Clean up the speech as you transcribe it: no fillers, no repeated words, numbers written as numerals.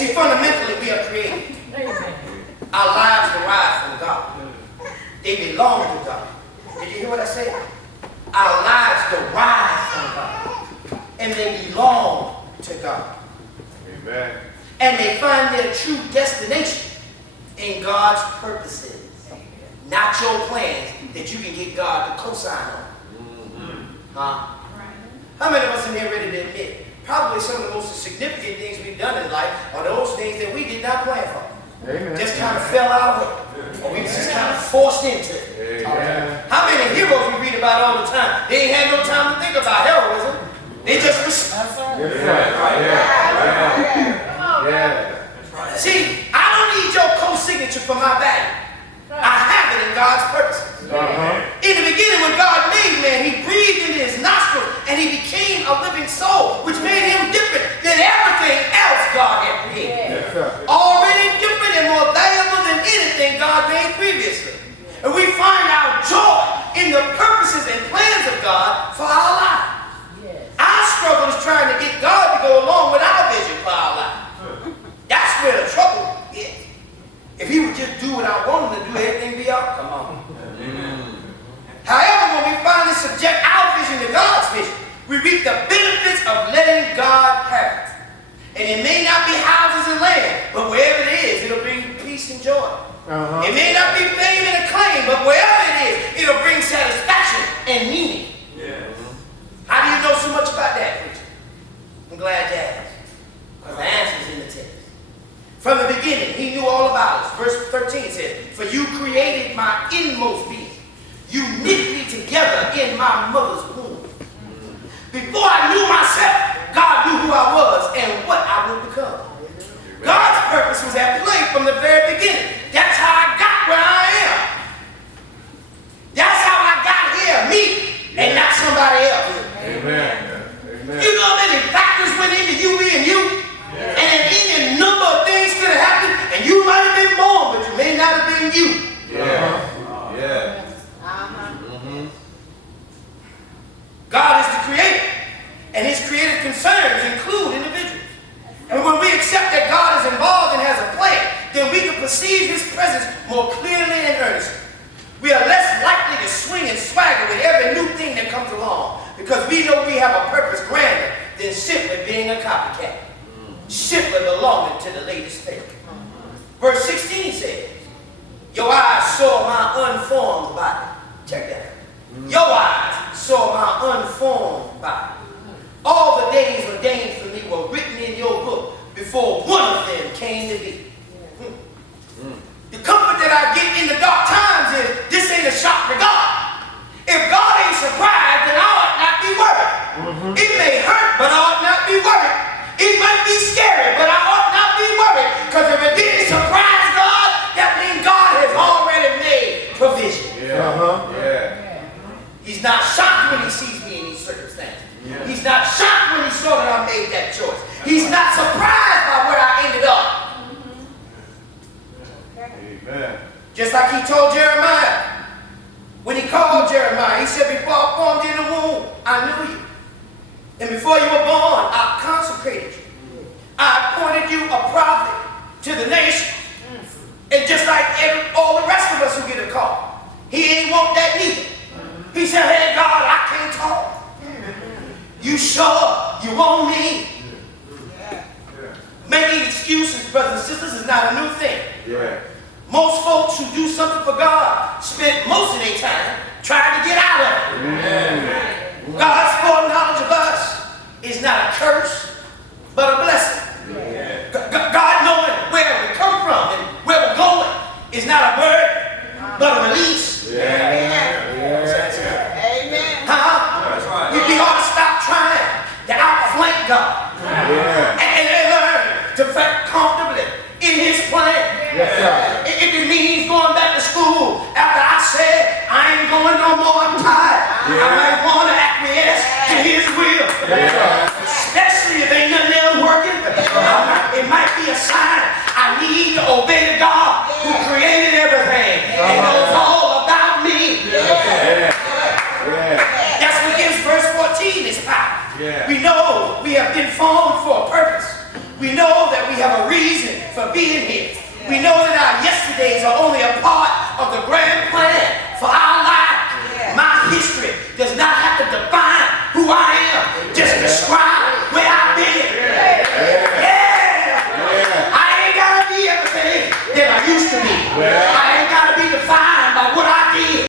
See, fundamentally, we are created. Our lives derive from God. They belong to God. Did you hear what I said? Our lives derive from God. And they belong to God. Amen. And they find their true destination in God's purposes. Not your plans that you can get God to co-sign on. Huh? How many of us in here ready to admit probably some of the most significant things we've done in life are those things that we did not plan for? Amen. Just kind of fell out of it. Or we was just kind of forced into it. Amen. How many heroes we read about all the time? They ain't had no time to think about heroism. They just See, I don't need your co-signature for my value. I have it in God's purposes. In the beginning, when God made man, he breathed into his nostrils and he became a living soul, which made him different than everything else God had created. Already different and more valuable than anything God made previously. And we find our joy in the purposes and plans of God for our life. Our struggle is trying to get God to go along with our vision for our life. That's where the trouble is. If he would just do what I want him to do, everything be all. Come on. However, when we finally subject our vision to God's vision, we reap the benefits of letting God have it. And it may not be houses and land, but wherever it is, it'll bring peace and joy. It may not be fame and acclaim, but wherever it is, it'll bring satisfaction and meaning. How do you know so much about that, preacher? I'm glad you asked. Because the answer's in the text. From the beginning, he knew all about us. Verse 13 says, "For you created my inmost being. You knit me together in my mother's womb. Before I knew myself, God knew who I was and what I would become." God's purpose was at play from the very beginning. That's how I got where I am. That's how I got here, me, and not somebody else. Amen. Amen. You know how many factors went into you being you? And any number of things could have happened, and you might have been born, but you may not have been you. God is the creator, and his creative concerns include individuals. And when we accept that God is involved and has a plan, then we can perceive his presence more clearly and earnestly. We are less likely to swing and swagger with every new thing that comes along, because we know we have a purpose grander than simply being a copycat, simply belonging to the latest thing. Verse 16 says, "Your eyes saw my unformed body." Check that out. Your eyes saw my unformed body. All the days ordained for me were written in your book before one of them came to be. The comfort that I get in the dark times is this ain't a shock to God. If God ain't surprised, then I ought not be worried. It may hurt, but I ought not be worried. It might be scary, but I ought not be worried. Because if it didn't surprise God, that means God has already made provision. He's not shocked when he sees me in these circumstances. He's not shocked when he saw that I made that choice. He's not surprised by where I ended up. Just like he told Jeremiah. When he called Jeremiah, he said, "Before I formed you in the womb, I knew you. And before you were born, I consecrated you. I appointed you a prophet to the nation." And just like all the rest of us who get a call, he ain't want that neither. He said, "Hey, God, I can't talk. You sure you want me?" Making excuses, brothers and sisters, is not a new thing. Most folks who do something for God spend most of their time trying to get out of it. God's foreknowledge of us is not a curse, but a blessing. God knowing where we come from and where we're going is not a burden, but a release. We ought to stop trying to outflank God and learn to fit comfortably in his plan. If it means going back to school after I said I ain't going no more, I'm tired, I might want to acquiesce to his will. Especially if ain't nothing else working. It might be a sign I need to obey the God who created everything and knows all about me. That's what gives verse 14 its power. We know we have been formed for a purpose. We know that we have a reason for being here. We know that our yesterdays are only a part of the grand plan for our lives. My history does not have to define who I am. Just describe where I've been. I ain't gotta be everything that I used to be.